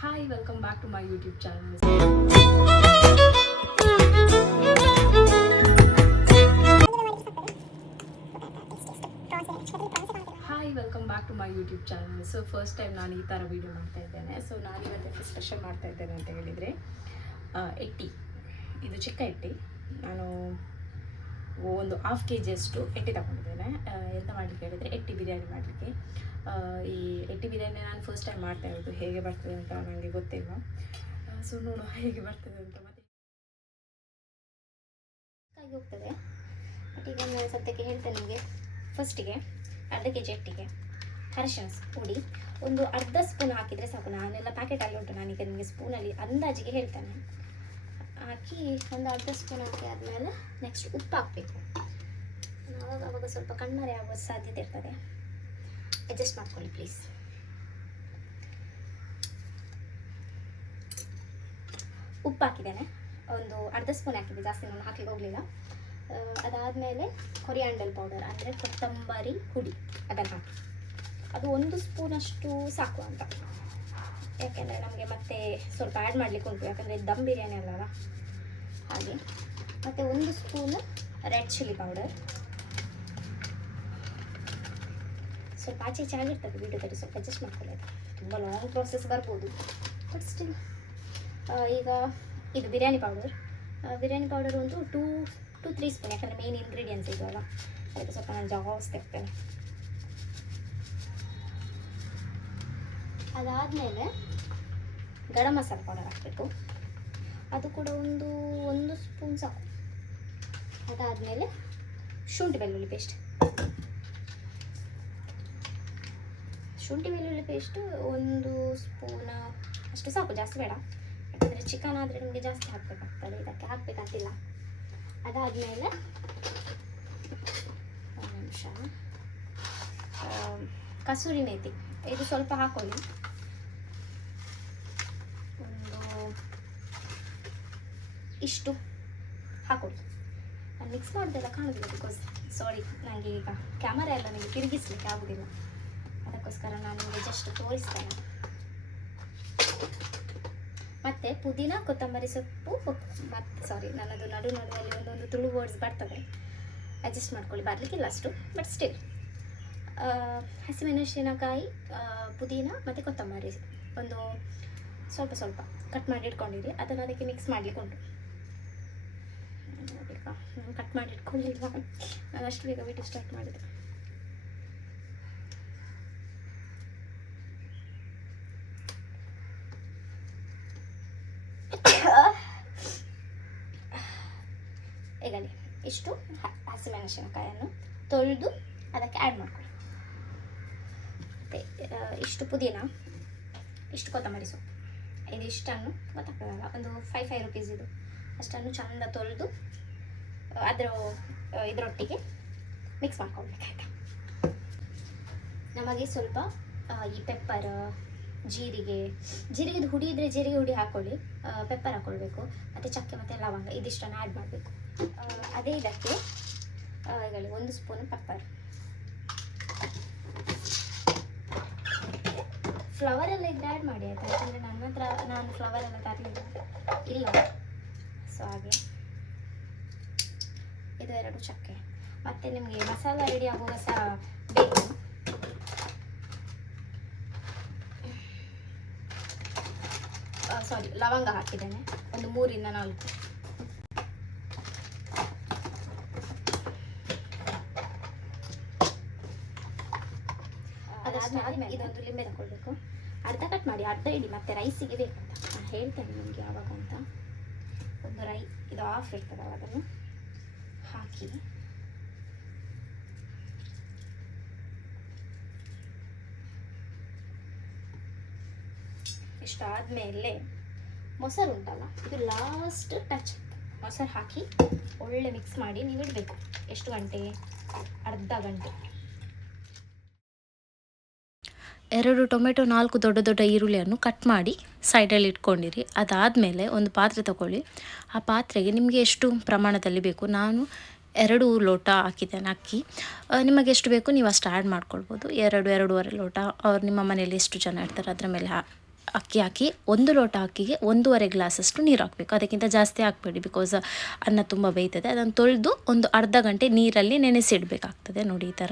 Hi, welcome back to my YouTube channel. Hi, welcome back to my YouTube channel. So first time ನಾನು ಈ ಥರ video ಮಾಡ್ತಾ ಇದ್ದೇನೆ. So ನಾನು ಇವತ್ತು ಸ್ಪೆಷಲ್ ಮಾಡ್ತಾ ಇದ್ದೇನೆ ಅಂತ ಹೇಳಿದರೆ ಎಟ್ಟಿ. ಇದು ಚಿಕ್ಕ ಎಟ್ಟಿ. ನಾನು ಒಂದು ಹಾಫ್ kg ಅಷ್ಟು ಎಟ್ಟಿ ತಗೊಂಡಿದ್ದೇನೆ. ಎಂತ ಮಾಡಲಿಕ್ಕೆ ಹೇಳಿದರೆ ಎಟ್ಟಿ ಬಿರಿಯಾನಿ ಮಾಡಲಿಕ್ಕೆ. ಈ ಎಟ್ಟಿ ಬಿರಿಯಾನಿ ನಾನು ಫಸ್ಟ್ ಟೈಮ್ ಮಾಡ್ತಾ ಇರೋದು. ಹೇಗೆ ಬರ್ತದೆ ಅಂತ ನನಗೆ ಗೊತ್ತಿಲ್ಲ. ಸೊ ನೋಡುವ ಹೇಗೆ ಬರ್ತದೆ ಅಂತ. ಮತ್ತೆ ಆಗಿ ಹೋಗ್ತದೆ. ಬಟ್ ಈಗ ನಾನು ಸದ್ಯಕ್ಕೆ ಹೇಳ್ತೇನೆ ನಿಮಗೆ. ಫಸ್ಟಿಗೆ ಅರ್ಧ kg ಎಟ್ಟಿಗೆ ಅರಿಶಿಣ ಪುಡಿ ಒಂದು ಅರ್ಧ ಸ್ಪೂನ್ ಹಾಕಿದರೆ ಸಾಕು. ನಾನೆಲ್ಲ ಪ್ಯಾಕೆಟಲ್ಲಿ ಉಂಟು, ನಾನೀಗ ನಿಮಗೆ ಸ್ಪೂನಲ್ಲಿ ಅಂದಾಜಿಗೆ ಹೇಳ್ತೇನೆ. ಹಾಕಿ ಒಂದು ಅರ್ಧ ಸ್ಪೂನ್ ಹಾಕಿ ಆದಮೇಲೆ ನೆಕ್ಸ್ಟ್ ಉಪ್ಪು ಹಾಕಬೇಕು. ಆವಾಗ ಸ್ವಲ್ಪ ಕಣ್ಮರೆ ಆಗುವ ಸಾಧ್ಯತೆ ಇರ್ತದೆ. ಅಡ್ಜಸ್ಟ್ ಮಾಡ್ಕೊಳ್ಳಿ ಪ್ಲೀಸ್. ಉಪ್ಪು ಹಾಕಿದ್ದೇನೆ, ಒಂದು ಅರ್ಧ ಸ್ಪೂನ್ ಹಾಕಿದ್ದೆ, ಜಾಸ್ತಿ ನಾನು ಹಾಕಲಿಕ್ಕೆ ಹೋಗಲಿಲ್ಲ. ಅದಾದಮೇಲೆ ಕೊರಿಯಾಂಡರ್ ಪೌಡರ್ ಅಂದರೆ ಕೊತ್ತಂಬರಿ ಹುಡಿ, ಅದನ್ನು ಹಾಕಿ ಅದು ಒಂದು ಸ್ಪೂನಷ್ಟು ಸಾಕು ಅಂತ. ಯಾಕೆಂದರೆ ನಮಗೆ ಮತ್ತೆ ಸ್ವಲ್ಪ ಆ್ಯಡ್ ಮಾಡಲಿಕ್ಕೆ ಉಂಟು, ಯಾಕಂದರೆ ದಮ್ ಬಿರಿಯಾನಿ ಅಲ್ಲಲ್ಲ ಹಾಗೆ. ಮತ್ತು ಒಂದು ಸ್ಪೂನ್ ರೆಡ್ ಚಿಲ್ಲಿ ಪೌಡರ್. ಸ್ವಲ್ಪ ಆಚೆ ಈಚೆ ಆಗಿರ್ತದೆ ವಿಡಿಯೋದಲ್ಲಿ, ಸ್ವಲ್ಪ ಅಡ್ಜಸ್ಟ್ ಮಾಡ್ಕೊಳ್ಳೋದು. ತುಂಬ ಲಾಂಗ್ ಪ್ರೋಸೆಸ್ ಬರ್ಬೋದು, ಬಟ್ ಸ್ಟಿಲ್. ಈಗ ಇದು ಬಿರಿಯಾನಿ ಪೌಡರ್ ಒಂದು 2-3 ಸ್ಪೂನ್, ಯಾಕಂದರೆ ಮೇನ್ ಇಂಗ್ರೀಡಿಯೆಂಟ್ಸ್ ಇದೆಯಲ್ಲ, ಅದಕ್ಕೆ ಸ್ವಲ್ಪ ನಾನು ಜಾಸ್ತಿ ಹಾಕ್ತೇನೆ. ಅದಾದಮೇಲೆ ಗರಂ ಮಸಾಲ ಪೌಡರ್ ಹಾಕಬೇಕು, ಅದು ಕೂಡ ಒಂದು ಸ್ಪೂನ್ ಸಾಕು. ಅದಾದಮೇಲೆ ಶುಂಠಿ ಬೆಳ್ಳುಳ್ಳಿ ಪೇಸ್ಟ್ ಒಂದು ಸ್ಪೂನ್ ಅಷ್ಟು ಸಾಕು, ಜಾಸ್ತಿ ಬೇಡ. ಯಾಕಂದರೆ ಚಿಕನ್ ಆದರೆ ನಿಮಗೆ ಜಾಸ್ತಿ ಹಾಕಬೇಕಾಗ್ತದೆ, ಇದಕ್ಕೆ ಹಾಕಬೇಕಂತಿಲ್ಲ. ಅದಾದಮೇಲೆ ಒಂದು ನಿಮಿಷ, ಕಸೂರಿ ಮೇಥಿ ಇದು ಸ್ವಲ್ಪ ಹಾಕೊಳ್ಳಿ, ಒಂದು ಇಷ್ಟು ಹಾಕೊಳ್ಳಿ. ನಾನು ಮಿಕ್ಸ್ ಮಾಡೋದೆಲ್ಲ ಕಾಣೋದಿಲ್ಲ, ಬಿಕಾಸ್ ಸಾರಿ, ನನಗೆ ಈಗ ಕ್ಯಾಮರಾ ಎಲ್ಲ ನನಗೆ ತಿರುಗಿಸ್ಲಿಕ್ಕೆ ಆಗೋದಿಲ್ಲ, ಅದಕ್ಕೋಸ್ಕರ ನಾನು ನಿಮಗೆ ಜಸ್ಟ್ ತೋರಿಸ್ತೇನೆ. ಮತ್ತು ಪುದೀನ, ಕೊತ್ತಂಬರಿ ಸೊಪ್ಪು, ಮತ್ತು ಸಾರಿ ನನ್ನದು ನಡುವಲ್ಲಿ ಒಂದೊಂದು ತುಳು ವರ್ಡ್ಸ್ ಬರ್ತದೆ, ಅಡ್ಜಸ್ಟ್ ಮಾಡ್ಕೊಳ್ಳಿ, ಬರಲಿಕ್ಕಿಲ್ಲ ಅಷ್ಟು, ಬಟ್ ಸ್ಟಿಲ್. ಹಸಿಮೆಣಸಿನಕಾಯಿ, ಪುದೀನ ಮತ್ತು ಕೊತ್ತಂಬರಿ ಒಂದು ಸ್ವಲ್ಪ ಕಟ್ ಮಾಡಿ ಇಟ್ಕೊಂಡಿರಿ, ಅದನ್ನು ಅದಕ್ಕೆ ಮಿಕ್ಸ್ ಮಾಡಲಿಕ್ಕೆ ಉಂಟು. ನಾನು ಕಟ್ ಮಾಡಿ ಇಟ್ಕೊಳ್ಳಿಲ್ಲ, ನಾನು ಅಷ್ಟು ಬೇಗ ವಿಡಿಯೋ ಸ್ಟಾರ್ಟ್ ಮಾಡಿದೆ. ಈಗಲೇ ಇಷ್ಟು ಹಸಿಮೆಣಸಿನಕಾಯನ್ನು ತೊಳೆದು ಅದಕ್ಕೆ ಆ್ಯಡ್ ಮಾಡ್ಕೊಳ್ಳಿ. ಮತ್ತು ಇಷ್ಟು ಪುದೀನ, ಇಷ್ಟು ಕೊತ್ತಂಬರಿ ಸೊಪ್ಪು, ಇದು ಇಷ್ಟನ್ನು ಗೊತ್ತಾಗ್ತದಲ್ಲ, ಒಂದು 5 ರೂಪೀಸ್ ಇದು, ಅಷ್ಟನ್ನು ಚೆಂದ ತೊಳೆದು ಇದರೊಟ್ಟಿಗೆ ಮಿಕ್ಸ್ ಮಾಡ್ಕೊಳ್ಬೇಕಾಯ್ತಾ. ನಮಗೆ ಸ್ವಲ್ಪ ಈ ಪೆಪ್ಪರ್, ಜೀರಿಗೆದು ಹುಡಿ ಇದ್ದರೆ ಜೀರಿಗೆ ಹುಡಿ ಹಾಕ್ಕೊಳ್ಳಿ, ಪೆಪ್ಪರ್ ಹಾಕ್ಕೊಳ್ಬೇಕು, ಮತ್ತು ಚಕ್ಕೆ ಮತ್ತು ಲವಂಗ ಇದಿಷ್ಟನ್ನು ಆ್ಯಡ್ ಮಾಡಬೇಕು. ಅದೇ ಇದಕ್ಕೆ ಈಗಲೇ 1 ಸ್ಪೂನ್ ಪೆಪ್ಪರ್. ಫ್ಲವರೆಲ್ಲ ಇದ್ರೆ ಆ್ಯಡ್ ಮಾಡಿ ಆಯಿತಾ, ಯಾಕಂದರೆ ನನ್ನ ಹತ್ರ ನಾನು ಫ್ಲವರೆಲ್ಲ ತರಲಿಲ್ಲ ಇಲ್ಲ, ಸೊ ಹಾಗೆ. ಇದು 2 ಚಕ್ಕೆ. ಮತ್ತು ನಿಮಗೆ ಮಸಾಲ ರೆಡಿ ಆಗುವಾಗ ಸಹ ಬೇಕು. ಸಾರಿ, ಲವಂಗ ಹಾಕಿದ್ದೇನೆ ಒಂದು 3-4. ಅದಾದ್ಮೇಲೆ ಇದೊಂದು ಲಿಂಬೆ ತಗೊಳ್ಬೇಕು, ಅರ್ಧ ಕಟ್ ಮಾಡಿ, ಅರ್ಧ ಇಡಿ, ಮತ್ತೆ ರೈಸಿಗೆ ಬೇಕಂತ ನಾನು ಹೇಳ್ತೇನೆ ನಿಮಗೆ ಯಾವಾಗ ಅಂತ. ಒಂದು ಇದು ಆಫ್ ಇರ್ತದಲ್ಲ, ಅದನ್ನು ಹಾಕಿ ಇಷ್ಟಾದಮೇಲೆ ಮೊಸರು ಉಂಟಲ್ಲ, ಇದು ಲಾಸ್ಟ್ ಟಚ್. ಮೊಸರು ಹಾಕಿ ಒಳ್ಳೆ ಮಿಕ್ಸ್ ಮಾಡಿ ನೀವು ಇಡಬೇಕು. ಎಷ್ಟು ಗಂಟೆ? ಅರ್ಧ ಗಂಟೆ. 2 ಟೊಮೆಟೊ, 4 ದೊಡ್ಡ ಈರುಳ್ಳಿಯನ್ನು ಕಟ್ ಮಾಡಿ ಸೈಡಲ್ಲಿ ಇಟ್ಕೊಂಡಿರಿ. ಅದಾದಮೇಲೆ ಒಂದು ಪಾತ್ರೆ ತಗೊಳ್ಳಿ. ಆ ಪಾತ್ರೆಗೆ ನಿಮಗೆ ಎಷ್ಟು ಪ್ರಮಾಣದಲ್ಲಿ ಬೇಕು, ನಾನು 2 ಲೋಟ ಹಾಕಿದ್ದೇನೆ ಅಕ್ಕಿ. ನಿಮಗೆ ಎಷ್ಟು ಬೇಕು ನೀವು ಅಷ್ಟು ಆ್ಯಡ್ ಮಾಡ್ಕೊಳ್ಬೋದು. 2-2.5 ಲೋಟ, ಅವ್ರು ನಿಮ್ಮ ಮನೆಯಲ್ಲಿ ಎಷ್ಟು ಜನ ಇರ್ತಾರೆ ಅದರ ಮೇಲೆ ಅಕ್ಕಿ ಹಾಕಿ 1 ಲೋಟ ಅಕ್ಕಿಗೆ 1.5 ಗ್ಲಾಸಷ್ಟು ನೀರು ಹಾಕಬೇಕು. ಅದಕ್ಕಿಂತ ಜಾಸ್ತಿ ಹಾಕಬೇಡಿ, ಬಿಕಾಸ್ ಅನ್ನ ತುಂಬ ಬೇಯ್ತದೆ. ಅದನ್ನು ತೊಳೆದು ಒಂದು ಅರ್ಧ ಗಂಟೆ ನೀರಲ್ಲಿ ನೆನೆಸಿಡಬೇಕಾಗ್ತದೆ. ನೋಡಿ ಈ ಥರ.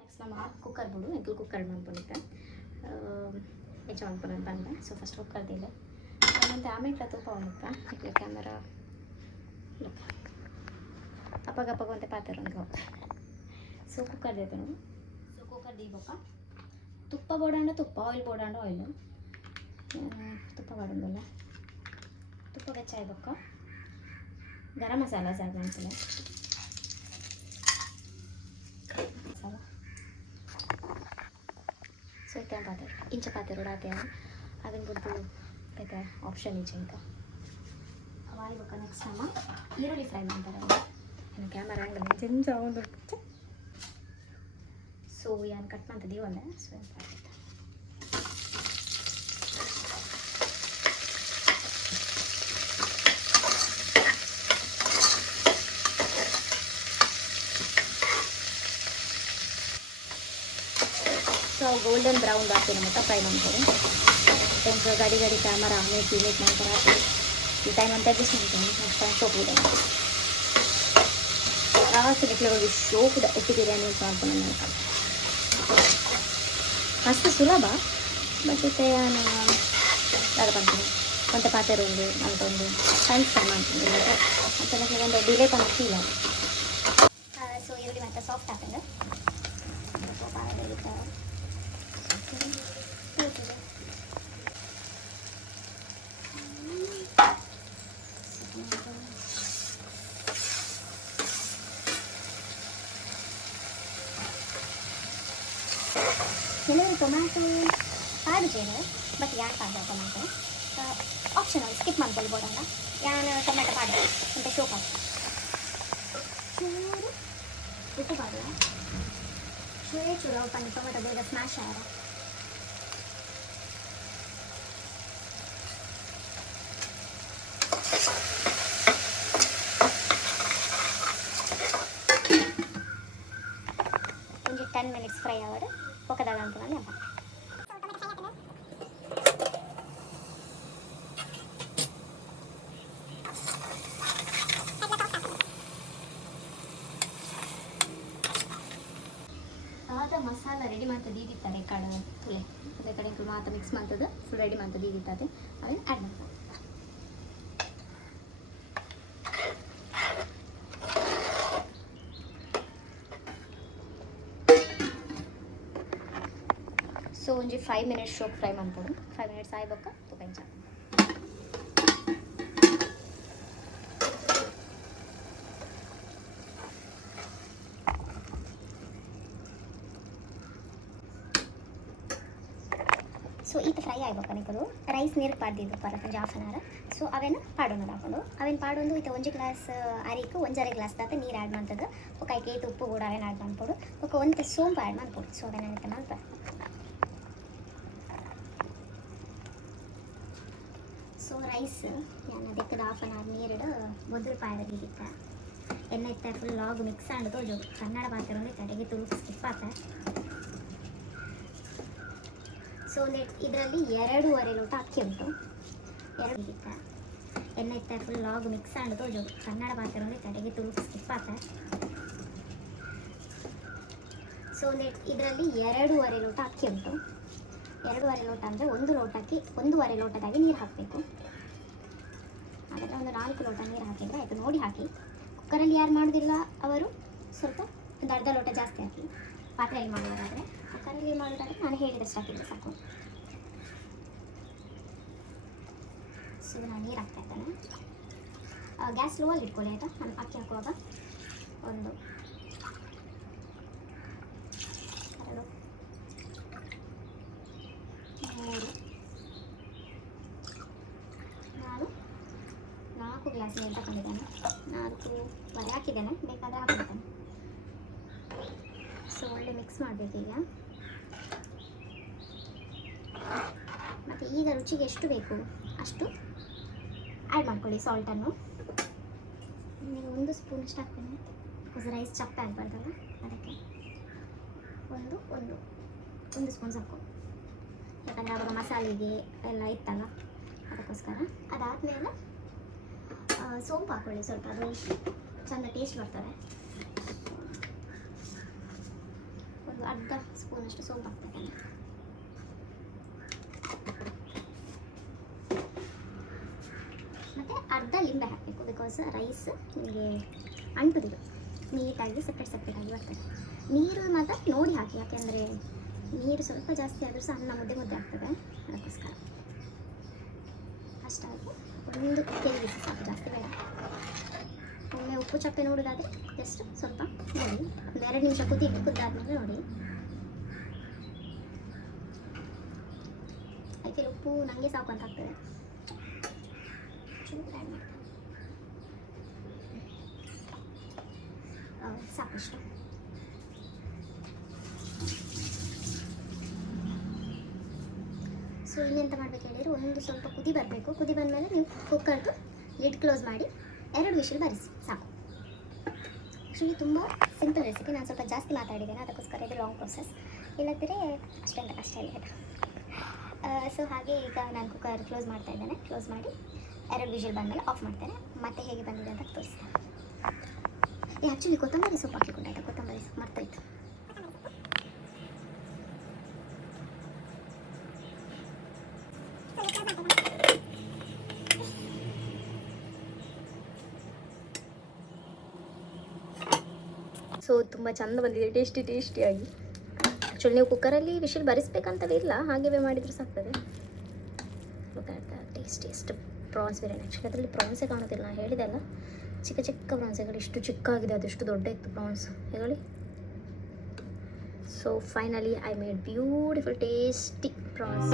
ನೆಕ್ಸ್ಟ್ ನಮ್ಮ ಕುಕ್ಕರ್ ಬಿಡು ಇದು ಕುಕ್ಕರ್ ಮಾಡ್ಕೊಂಡಿದ್ದೆ ಹೆಚ್ಚು ಮಾಡ್ಕೊಂಡು ಬಂದೆ. ಸೊ ಫಸ್ಟ್ ಕುಕ್ಕರ್ದಿಲ್ಲ ಮತ್ತು ಆಮೇಲೆ ತುಪ್ಪ ಉಂಟಾ ಇಲ್ಲಿ ಕ್ಯಾಮರಾ ಅಪ್ಪಗಪ್ಪಗ ಅಂತ ಪಾತ್ರ ಉಂಟು. ಸೊ ಕುಕ್ಕರ್ ದೇತೆ ನೋಡಿ. ಸೊ ಕುಕ್ಕರ್ ದೀಬಕ್ಕ ತುಪ್ಪ ಬೋಡಾಂಡ ತುಪ್ಪ ಆಯಿಲ್ ಬೋಡಾಂಡ ಆಯಿಲ್ ತುಪ್ಪ ಬಾಡೋದಿಲ್ಲ. ತುಪ್ಪ ಬೆಚ್ಚಾಯ್ಬೇಕ ಗರಂ ಮಸಾಲ ಜಾಗ ಅಂತಿಲ್ಲ ಮಸಾಲ. ಸೊ ಇತ್ತ ಪಾತ್ರೆ ಇಂಚ ಪಾತ್ರೆ ಉಡಾತೆ ಅದನ್ನ ಬಿಟ್ಟು ಬೇರೆ ಆಪ್ಷನ್ ಇಂಚ ಇಂಕ ಅವಾಯ್ಬೇಕ. ನೆಕ್ಸ್ಟ್ ನಮ್ಮ ಈರುಳ್ಳಿ ಫ್ರೈ ಮಾಡ್ತಾರೆ ಇನ್ನು ಕ್ಯಾಮರಾ ಆ್ಯಂಗಲ್ ಚೆಂಜ ಒಂದು. ಸೊ ಏನು ಕಟ್ ಮಾಡ್ತಿದ್ದೀವಿ ಒಂದೇ. ಸೊ ಸೊ ಗೋಲ್ಡನ್ ಬ್ರೌನ್ ಹಾಕ್ತೀನಿ ಮತ್ತು ಫ್ರೈ ಮಾಡ್ತೀನಿ. ಟೆಂಕ್ ಗಡಿ ಗಡಿ ಕ್ಯಾಮರಾ ಆಮೇಲೆ ಇಮೇಜ್ ಮಾಡ್ತಾರೆ ಹಾಕಿ ಈ ಟೈಮ್ ಅಂತ ಅಡ್ಜಸ್ಟ್ ಮಾಡ್ತೀನಿ. ನೆಕ್ಸ್ಟ್ ಟೈಮ್ ಸೋಪ್ ಇದೆ ರಾಸಿಗೆ ಸೋಪ್ ಎಟ್ಟಿ ಬಿರಿಯಾನಿ ಮಾಡ್ಕೊಂಡು ನಾನು ಮಸ್ತ್ ಸುಲಭ. ಬಟ್ ಇತ್ತೆ ನಾನು ಅದು ಮಾಡ್ತೀನಿ కొంత పాత్ర ఉంది అంత ఉంది సైన్స్ ಮಾಡ್ತೀನಿ ಮತ್ತು ನನಗೆ ಒಂದು ಡಿಲೇ பண்ண ಫೀಲ್ ಆಗುತ್ತೆ. ಸೊ ಈರುಳ್ಳಿ ಮತ್ತು ಸಾಫ್ಟ್ ಹಾಕಿದೆ ಕೆಲವರು ಟೊಮ್ಯಾಟೊ ಪಾಡು చేయరు ಬಟ್ ಯಾರು ಪಾಡ ಟೊಮ್ಯಾಟೊ ಆಪ್ಷನಲ್ ಸ್ಕಿಪ್ ಮಾಡ್ಕೊಳ್ಬೋದಲ್ಲ. ಯಾನು ಟೊಮ್ಯಾಟೊ ಪಾಡ ಅಂತ ಶೋಕ್ ಆಗ್ತದೆ ಚೂರು ಉಪ್ಪು ಪಾಡುವ ಚೂರು ಉಪ್ಪನ್ನು ಟೊಮೆಟೊ ಬೇಗ ಸ್ಮ್ಯಾಶ್ ಆಗ. ಒಂದು 10 minutes ಫ್ರೈ ಆವರು ಒಕ್ಕದಾಗ ಅಂತ ನಾನು ಮಸಾಲ ರೆಡಿ ಮಾಡ್ತದೆ ಈದಿತ್ತಾರೆ ಕಡೆ ತುಲೆ ಅದೇ ಕಡೆ ಮಾತ್ರ ಮಿಕ್ಸ್ ಮಾಡ್ತದೆ ಫುಲ್ ರೆಡಿ ಮಾಡ್ತದೆ ಈದಿತ್ತದೆ ಅದನ್ನು ಆ್ಯಡ್ ಮಾಡ್ತಾರೆ. ಸೊ ಒಂಜಿ 5 minutes ಶೋಕ್ ಫ್ರೈ ಮಾಡ್ಬೋದು. 5 minutes ಆಯ್ಬೇಕು ತುಪ್ಪ ಹೆಂಚ ಸೊ ಇದು ಫ್ರೈ ಆಗ್ಬೇಕು ನಿಕ್ಕದು ರೈಸ್ ನೀರು ಪಾಡ್ದಿದ್ದು ಪರ ಒಂದು 1/2 hour. ಸೊ ಅವೇನು ಪಾಡೋಣ ಹಾಕೊಂಡು ಅವೇನು ಪಾಡೊಂದು ಇದು 1 ಗ್ಲಾಸ್ ಅರಿಕು 1.5 ಗ್ಲಾಸ್ ದಾತ ನೀರು ಆ್ಯಡ್ ಮಾಡ್ತದೆ. ఒక ಐಕೇಟ್ ಉಪ್ಪು ಕೂಡ ಅವೇನು ಆ್ಯಡ್ ಮಾಡ್ಬೋದು. ఒక 1 ಸೋಂಪು ಆ್ಯಡ್ ಮಾಡ್ಬೋದು. ಸೊ ಅವೇನು ಆಯ್ತು ಮಾಡ್ತಾರೆ. ಸೊ ರೈಸ್ ನಾನು ಅದಕ್ಕೆ 1/2 hour ನೀರು ಮೊದಲು ಪಾಯದಲ್ಲಿ ಇತ್ತ ಎಣ್ಣೆ ಇತ್ತ ಫುಲ್ ಲಾಗ್ ಮಿಕ್ಸ್ ಆಂಡ್ ತೋಜು ಕನ್ನಡ ಪಾತ್ರೆ ಕಡೆಗೆ ತುಳುಕು ಸ್ಕಿಪ್ ಆಗ್ತದೆ. ಸೊ ಇದರಲ್ಲಿ 2.5 ಲೋಟ ಅಕ್ಕಿ ಉಂಟು. 2 ಇತ್ತ ಎಣ್ಣೆ ಇತ್ತ ಫುಲ್ ಲಾಗ್ ಮಿಕ್ಸ್ ಆಂಡ್ ತೋಜು ಕನ್ನಡ ಪಾತ್ರೆ ಕಡೆಗೆ ತುಳುಕು ಸ್ಕಿಪ್ ಆಗ್ತದೆ. ಸೊ ಇದರಲ್ಲಿ 2.5 ಲೋಟ ಅಕ್ಕಿ ಉಂಟು. 2.5 ಲೋಟ ಅಂದರೆ 1 ಲೋಟಕ್ಕೆ 1.5 ಲೋಟದಾಗಿ ನೀರು ಹಾಕಬೇಕು. ಹಾಗಾದರೆ ಒಂದು 4 ಲೋಟ ನೀರು ಹಾಕಿದರೆ ಆಯಿತು. ನೋಡಿ ಹಾಕಿ. ಕುಕ್ಕರಲ್ಲಿ ಯಾರು ಮಾಡೋದಿಲ್ಲ ಅವರು ಸ್ವಲ್ಪ ಒಂದು ಅರ್ಧ ಲೋಟ ಜಾಸ್ತಿ ಹಾಕಿ. ಪಾತ್ರೆಯಲ್ಲಿ ಮಾಡೋದಾದರೆ ಕುಕ್ಕರಲ್ಲಿ ಮಾಡೋದಾದರೆ ನಾನು ಹೇಳಿದಷ್ಟು ಹಾಕಿದರೆ ಸಾಕು. ಸೊ ನಾನು ನೀರು ಹಾಕ್ತಾ ಇದ್ದೇನೆ. ಗ್ಯಾಸ್ ಸ್ಲೋವಲ್ಲಿ ಇಟ್ಕೊಳ್ಳಿ ಆಯಿತಾ. ನಾನು ಅಕ್ಕಿ ಹಾಕುವಾಗ 1 2 3 4 ಗ್ಲಾಸ್ ನೀರು ತಗೊಂಡಿದ್ದೇನೆ. 4 ಹಾಕಿದ್ದೇನೆ. ಬೇಕಾದರೆ ಹಾಕಿದ್ದೇನೆ. ಸೊ ಒಳ್ಳೆ ಮಿಕ್ಸ್ ಮಾಡಬೇಕೀಗ. ಮತ್ತು ಈಗ ರುಚಿಗೆ ಎಷ್ಟು ಬೇಕು ಅಷ್ಟು ಆ್ಯಡ್ ಮಾಡ್ಕೊಳ್ಳಿ ಸಾಲ್ಟನ್ನು. ನೀವು 1 ಸ್ಪೂನ್ ಅಷ್ಟು ಹಾಕ್ತೇನೆ. ಬಿಕಾಸ್ ರೈಸ್ ಚಪ್ಪೆ ಆಗಬಾರ್ದಲ್ಲ ಅದಕ್ಕೆ 1 ಸ್ಪೂನ್ ಸಾಕು. ಯಾಕಂದರೆ ಅವಾಗ ಮಸಾಲೆಗೆ ಎಲ್ಲ ಇತ್ತಲ್ಲ ಅದಕ್ಕೋಸ್ಕರ. ಅದಾದಮೇಲೆ ಸೋಂಪು ಹಾಕ್ಕೊಳ್ಳಿ ಸ್ವಲ್ಪ, ಅದು ಚೆಂದ ಟೇಸ್ಟ್ ಬರ್ತದೆ. ಒಂದು ಅರ್ಧ ಸ್ಪೂನಷ್ಟು ಸೋಂಪು ಹಾಕ್ಬೇಕಲ್ಲ. ಮತ್ತು ಅರ್ಧ ಲಿಂಬೆ ಹಾಕಬೇಕು, ಬಿಕಾಸ್ ರೈಸ್ ನಿಮಗೆ ಅಂಟುದಿಲ್ಲ, ನೀಟಾಗಿ ಸಪ್ರೇಟಾಗಿ ಬರ್ತದೆ. ನೀರು ಮಾತ್ರ ನೋಡಿ ಹಾಕಿ, ಯಾಕೆಂದರೆ ನೀರು ಸ್ವಲ್ಪ ಜಾಸ್ತಿ ಆದರೂ ಸಹ ಅನ್ನ ಮುದ್ದೆ ಆಗ್ತದೆ, ಅದಕ್ಕೋಸ್ಕರ. ಅಷ್ಟಾಗಿ ಒಂದು ಕೆಳಗೆ ಸಾಕು, ಜಾಸ್ತಿ ಬೇಡ. ಒಮ್ಮೆ ಉಪ್ಪು ಚಪ್ಪೆ ನೋಡೋದಾದರೆ ಜಸ್ಟ್ ಸ್ವಲ್ಪ ನೋಡಿ, ಒಂದು 2 ನಿಮಿಷ ಕುದ್ದಾದ್ಮೇಲೆ ನೋಡಿ. ಐ ಫೀಲ್ ಉಪ್ಪು ನನಗೆ ಸಾಕು ಅಂತ ಆಗ್ತದೆ, ಚೂರು ಆ್ಯಡ್ ಮಾಡ್ತೇನೆ, ಸಾಕಷ್ಟು. ಸೊ ಇನ್ನೆಂತ ಮಾಡಬೇಕು ಹೇಳಿದರೆ, ಒಂದು ಸ್ವಲ್ಪ ಕುದಿ ಬರಬೇಕು. ಕುದಿ ಬಂದಮೇಲೆ ನೀವು ಕುಕ್ಕರ್ದು ಲಿಡ್ ಕ್ಲೋಸ್ ಮಾಡಿ 2 ವಿಷಲ್ ಬರಿಸಿ ಸಾಕು. ಆ್ಯಕ್ಚುಲಿ ತುಂಬ ಸಿಂಪಲ್ ರೆಸಿಪಿ, ನಾನು ಸ್ವಲ್ಪ ಜಾಸ್ತಿ ಮಾತಾಡಿದ್ದೇನೆ, ಅದಕ್ಕೋಸ್ಕರ ಇದು ಲಾಂಗ್ ಪ್ರೊಸೆಸ್. ಇಲ್ಲದಿದ್ದರೆ ಅಷ್ಟೊಂದು ಕಷ್ಟ ಇಲ್ಲ. ಸೊ ಹಾಗೆ ಈಗ ನಾನು ಕುಕ್ಕರ್ ಕ್ಲೋಸ್ ಮಾಡ್ತಾ ಇದ್ದೇನೆ. ಕ್ಲೋಸ್ ಮಾಡಿ 2 ವಿಷಲ್ ಬಂದಮೇಲೆ ಆಫ್ ಮಾಡ್ತೇನೆ. ಮತ್ತೆ ಹೇಗೆ ಬಂದಿದೆ ಅಂತ ತೋರಿಸ್ತೇನೆ. ಆ್ಯಕ್ಚುಲಿ ಕೊತ್ತಂಬರಿ ಸೊಪ್ಪು ಹಾಕಿಕೊಂಡಾಯ್ತು, ಕೊತ್ತಂಬರಿ ಸೊಪ್ಪು ಮರ್ತಾಯಿತ್ತು. ಸೊ ತುಂಬ ಚೆಂದ ಬಂದಿದೆ, ಟೇಸ್ಟಿಯಾಗಿ. ಆ್ಯಕ್ಚುಲಿ ನೀವು ಕುಕ್ಕರಲ್ಲಿ ವಿಷಲ್ ಬರಿಸ್ಬೇಕಂತವೇ ಇಲ್ಲ, ಹಾಗೆ ಮಾಡಿದರೂ ಸಾಕ್ತದೆ. ಟೇಸ್ಟ್ ಎಷ್ಟು ಪ್ರಾನ್ಸ್ ಬಿರಿಯಾನಿ. ಆ್ಯಕ್ಚುಲಿ ಅದರಲ್ಲಿ ಪ್ರಾನ್ಸೇ ಕಾಣೋದಿಲ್ಲ, ನಾನು ಹೇಳಿದೆ ಅಲ್ಲ, ಚಿಕ್ಕ ಚಿಕ್ಕ ಪ್ರಾನ್ಸ್. ಹೇಳಿ ಇಷ್ಟು ಚಿಕ್ಕಾಗಿದೆ, ಅದೆಷ್ಟು ದೊಡ್ಡ ಇತ್ತು ಪ್ರಾನ್ಸ್ ಹೇಳಿ. So finally I made beautiful tasty France.